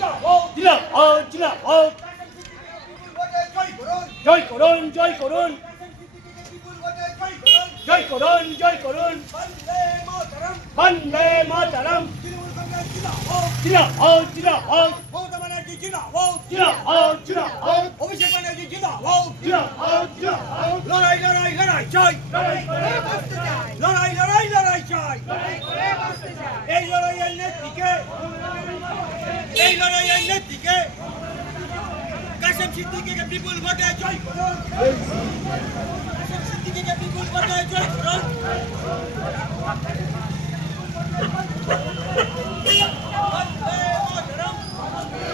জিন্দাবাদ জয় করুন জয় করুন জয় করুন জয় করুন বন্দে মাতরম জিন্দাবাদ জিন্দাবাদ মমতা ব্যানার্জি জিন্দাবাদ জিন্দাবাদ জিন্দাবাদ অভিষেক ব্যানার্জি জিন্দাবাদ জিন্দাবাদ জিন্দাবাদ লড়াই লড়াই লড়াই চাই লড়াই লড়াই লড়াই চাই এই লড়াইয়ের নেত্রীকে এই লড়াইয়ের নেত্রীকে কাশেম সিদ্দিকীকে বিপুল ভোটে জয় করুন কাশেম সিদ্দিকীকে বিপুল ভোটে জয় করুন বন্দে মাতরম বন্দে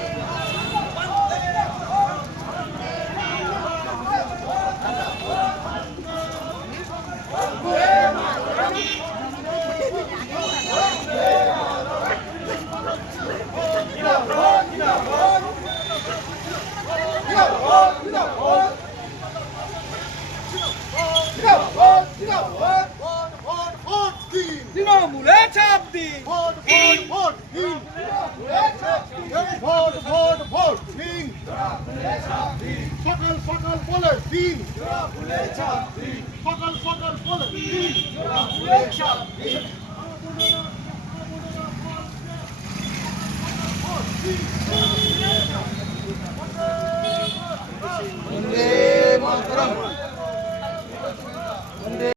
তৃণমূলে চাপ দিন সকাল সকাল বলে দিন সকাল সকাল বলে দিন দিন